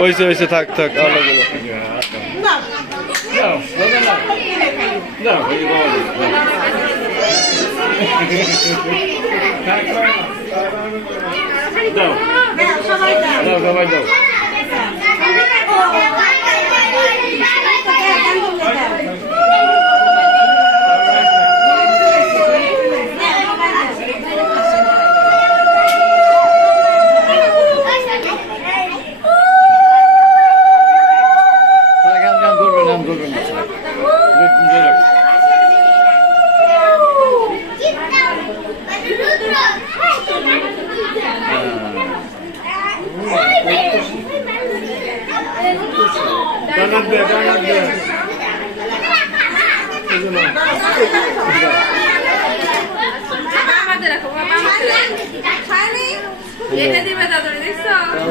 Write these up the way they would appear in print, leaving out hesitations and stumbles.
ওইসে ওইসে থাক থাক আলো গুলো সবাই দাও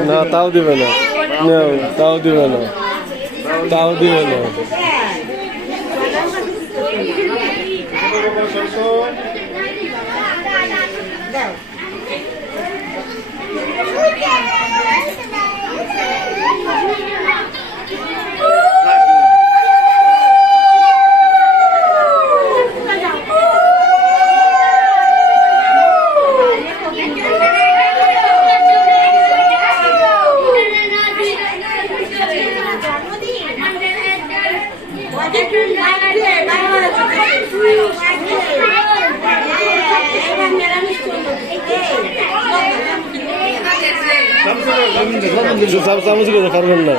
না তাও দিবে না তাও দিবে না তাও দিবে না সব চামচ খেতে পারবেন না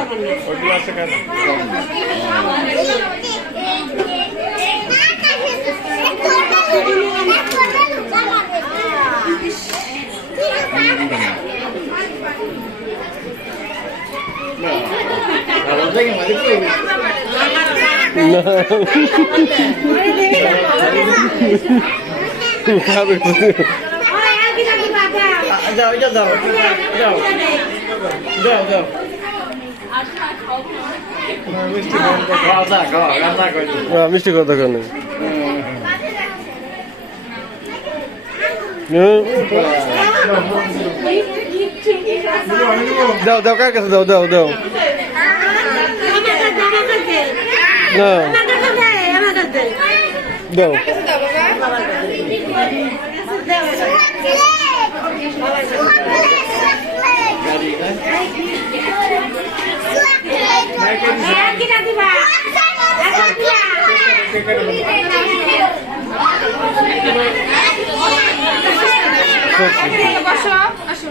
খাবে দাও দাও দাও দাও দাও মিষ্টি কথা কেন দাও দাও কার কাছে দাও দাও দাও না দাও বসো আসো